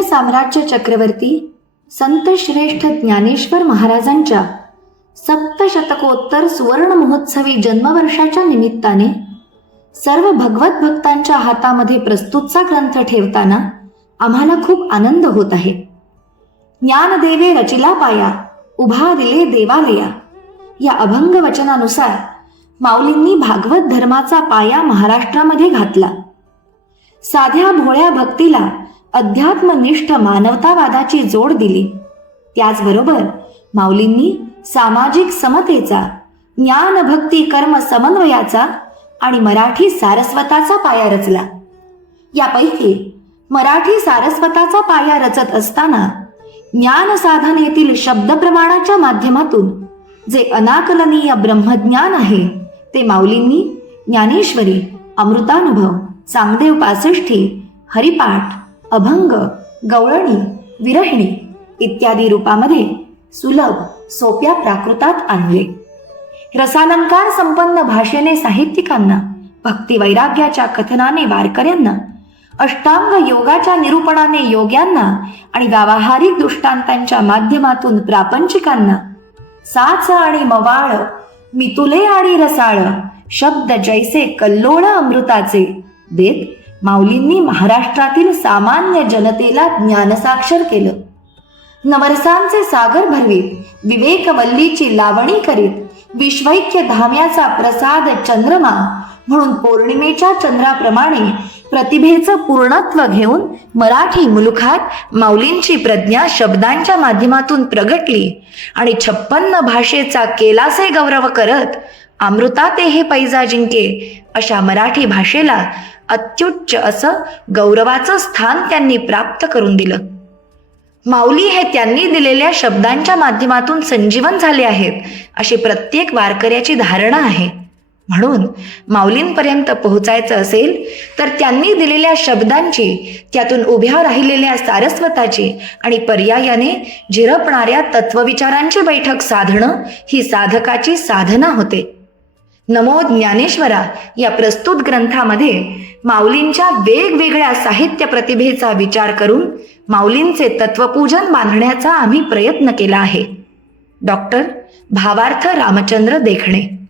साम्राज्य चक्रवर्ती संत श्रेष्ठ ज्ञानेश्वर महाराजांच्या सप्तशतकोत्तर सुवर्ण महोत्सवी जन्मवर्षाच्या निमित्ताने सर्व भगवत भक्तांच्या हातामध्ये प्रस्तुतचा ग्रंथ ठेवताना आम्हाला खूप आनंद होत आहे. ज्ञानदेवे रचिला पाया उभा दिले देवालया. या अभंग वचनानुसार माऊलींनी भागवत धर्माचा पाया महाराष्ट्रामध्ये घातला. साध्या भोळ्या भक्तीला अध्यात्मनिष्ठ मानवतावादाची जोड दिली. त्याचबरोबर माऊलींनी सामाजिक समतेचा ज्ञान भक्ती कर्म समन्वयाचा आणि मराठी सारस्वताचा पाया रचला. यापैकी मराठी सारस्वताचा पाया रचत असताना ज्ञान साधनेतील शब्द प्रमाणाच्या माध्यमातून जे अनाकलनीय ब्रह्मज्ञान आहे ते माऊलींनी ज्ञानेश्वरी अमृतानुभव चांगदेव पासष्ठी हरिपाठ अभंग गवळणी विरहिणी इत्यादी रूपामध्ये सुलभ सोप्या प्राकृतात आणले. रसालंकार संपन्न भाषेने साहित्यिकांना भक्ती वैराग्याच्या कथनाने वारकऱ्यांना अष्टांग योगाच्या निरूपणाने योग्यांना आणि व्यावहारिक दृष्टांतांच्या माध्यमातून प्रापंचिकांना साच आणि मवाळ मितुले आणि रसाळ शब्द जैसे कल्लोळ अमृताचे देत माऊलींनी महाराष्ट्रातील सामान्य जनतेला ज्ञानसाक्षर केलं. नवरसांचे सागर भरवीत विवेकवल्लीची लावणी करीत विश्वैक्य धाम्याचा प्रसाद चंद्रमा म्हणून पौर्णिमेच्या चंद्राप्रमाणे प्रतिभेचं पूर्णत्व घेऊन मराठी मुलुखात माऊलींची प्रज्ञा शब्दांच्या माध्यमातून प्रगटली आणि छप्पन्न भाषेचा केलासे गौरव करत अमृता ते हे पैजा जिंके अशा मराठी भाषेला अत्युच्च असं गौरवाचं स्थान त्यांनी प्राप्त करून दिलं. माऊली हे त्यांनी दिलेल्या शब्दांच्या माध्यमातून संजीवन झाले आहेत अशी प्रत्येक वारकऱ्याची धारणा आहे. म्हणून माऊलींपर्यंत पोहोचायचं असेल तर त्यांनी दिलेल्या शब्दांची त्यातून उभ्या राहिलेल्या सारस्वताची आणि पर्यायाने झिरपणाऱ्या तत्वविचारांची बैठक साधणं ही साधकाची साधना होते. नमो ज्ञानेश्वरा या प्रस्तुत ग्रंथामध्ये माऊलींच्या वेगवेगळ्या साहित्य प्रतिभेचा विचार करून माऊलींचे तत्वपूजन बांधण्याचा आम्ही प्रयत्न केला आहे. डॉक्टर भावार्थ रामचंद्र देखणे.